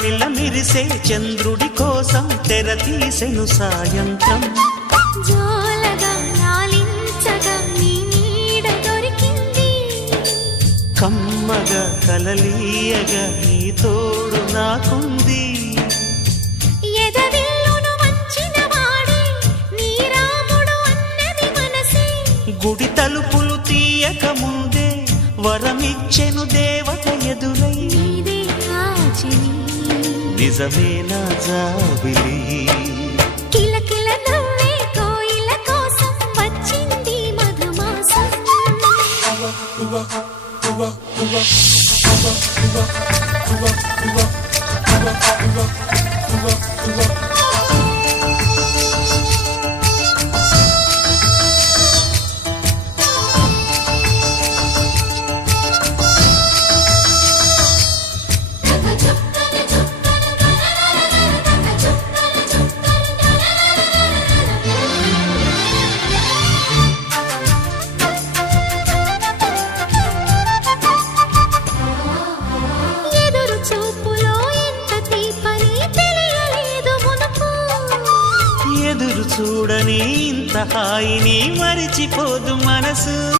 మిలమిల మిరిసే చంద్రుడి కోసం తెర తీసెను సాయంత్రం. జోలగా లాలించగా నీ నీడ దొరికింది, కమ్మగా కలలీయగా నీ తోడు నాకుంది. ఎదవిల్లును వంచిన వాడే నీ రాముడు అన్నది మనసే, గుడి తలుపులు తీయక ముందే వరమిచ్చెను దేవత ఎదురై. నీదే ఆచని నిజమే నా జాబిలి, కిలకిల నవ్వే కోయిల కోసం వచ్చింది మధుమాసం. ఎదురు చూపులో ఎంత తీపని తెలియలేదు మునుపు, ఎదురు చూడని ఇంత హాయిని మరిచిపోదు మనసు.